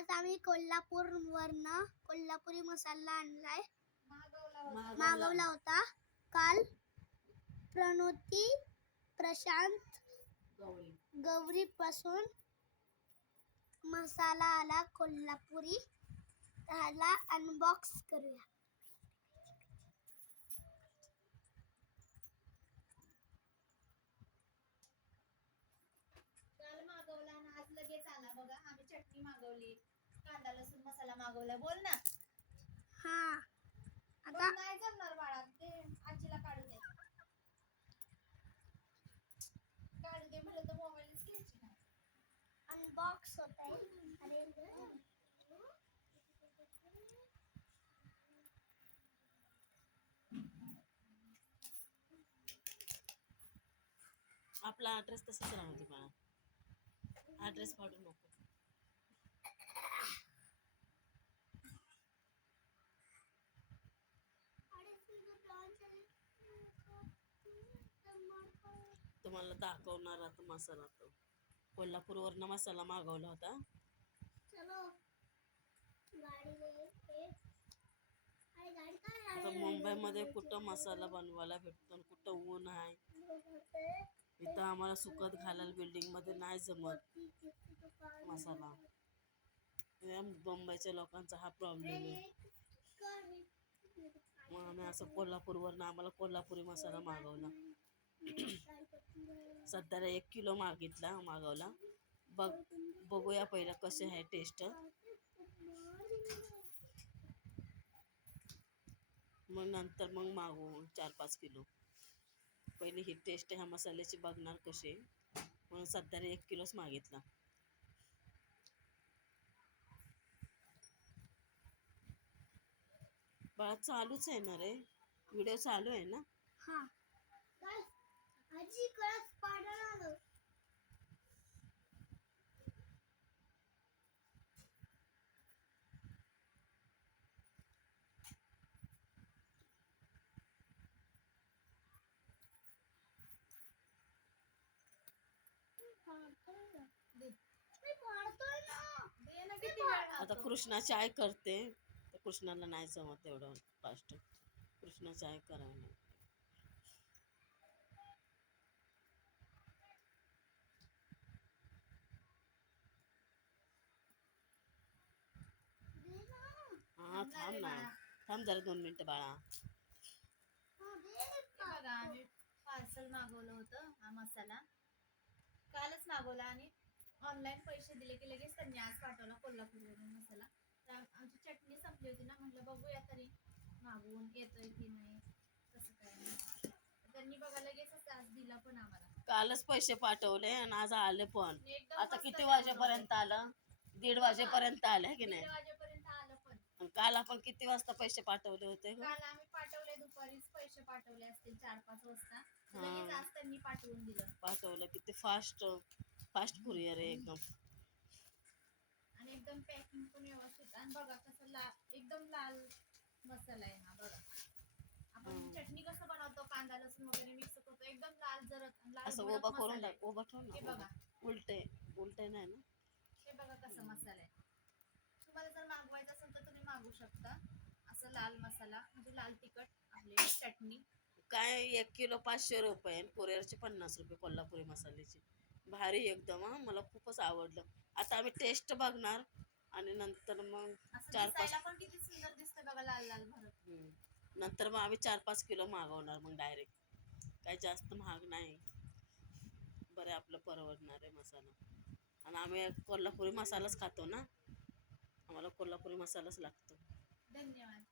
आज आम्ही कोल्हापूरवरनं कोल्हापुरी मसाला आणलाय, मागवला होता काल. प्रणोती प्रशांत गौरी पासून मसाला आला कोल्हापुरी. त्याला अनबॉक्स करूया. काल मागवला आणि आज लगेच आला बघा. आम्ही चटणी मागवली, कांदा लसूण मसाला मागवला. बोल ना. हा आता नाही जमणार बाळा, ते आजीला काढू दे. काढू दे म्हणलं तर मोबाईलच घ्यायची नाही. अनबॉक्स होत आहे. अरे आपला ॲड्रेस तसंच राहू दे मला. ॲड्रेस पाडू नको. तुम्हाला दाखवणार आता मसाला. तो कोल्हापूरवरनं मसाला मागवला होता. आता मुंबईमध्ये कुठं मसाला बनवायला भेटतो, कुठं ऊन आहे. इथं आम्हाला सुकत घालायला बिल्डिंगमध्ये नाही जमत मसाला. मुंबईच्या लोकांचा हा प्रॉब्लेम आहे. मग आम्ही असं कोल्हापूरवरनं आम्हाला कोल्हापुरी मसाला मागवला. सध्याला 1 किलो मागवला. बघूया पहिलं कसे आहे टेस्ट, मग नंतर मग मागवू 4-5 किलो. पहिली ही टेस्ट ह्या मसाल्याची बघणार कशी, म्हणून सध्याला 1 किलोच मागितला. बाळा चालूच आहे ना रे, व्हिडिओ चालू आहे ना. हा आजी कळस पाडायला आलो. आता कृष्णा चाय करते, तर कृष्णाला नाही जमत एवढं फास्ट. कृष्णा चाय करायला. हा थांब ना, थांब जरा 2 मिनिटं बाळा. बघा आम्ही पार्सल मागवलं होतं. हा मसाला कालच मागवला आणि ऑनलाईन पैसे दिले की लगेच त्यांनी आज पाठवला कोल्हापूरवरून मसाला. तर आमची चटणी संपली होती ना, म्हटलं बघूया तरी मागवून येतोय की नाही, कसं काय नाही. त्यांनी बघा लगेचच आज दिला पण आम्हाला. कालच पैसे पाठवले आणि आज आले पण. एकदम आता मस्त किती बनवलं. वाजेपर्यंत आलं? 1:30 वाजेपर्यंत आलं आहे की 1:30 नाही. वाजेपर्यंत आलं पण. आणि काल आपण किती वाजता पैसे पाठवले होते ग? काल आम्ही पाठवले दुपारीच पैसे पाठवले असतील 4-5 वाजता. हा. लगेच आज त्यांनी पाठवून दिलं. पाठवलं. किती फास्ट कुरिअर आहे एकदम. आणि एकदम पॅकिंग पण व्यवस्थित. आणि बघा कसं एकदम लाल मसाला आहे हा. बघा आपण चटणी कसं बनवतो, कांदा लसूण वगैरे मिक्स करतो, एकदम लाल जरद लाल असं भडक उभा करून मसाला आहे. टाक, उभा ठेव हे ना. बघा, उलटे नाही ना. हे बघा कसं मसाला आहे. तुम्हाला जर मागवायचं असेल तर तुम्ही मागवू शकता. असं लाल मसाला म्हणजे लाल तिखट आपली चटणी. काय 1 किलो 500 रुपये, कुरिअरचे 50 रुपये कोल्हापुरी मसाल्याची. भारी एकदम. हा मला खूपच आवडलं. आता आम्ही टेस्ट बघणार आणि नंतर मग असं 4-5 दिसायला पण किती सुंदर दिसतं बघा, लाल लाल भरत. नंतर मग आम्ही 4-5 किलो मागवणार मग डायरेक्ट. काही जास्त महाग नाही, बरं आपलं परवडणार आहे मसाला. आणि आम्ही कोल्हापुरी मसालाच खातो ना, आम्हाला कोल्हापुरी मसालाच लागतो. धन्यवाद.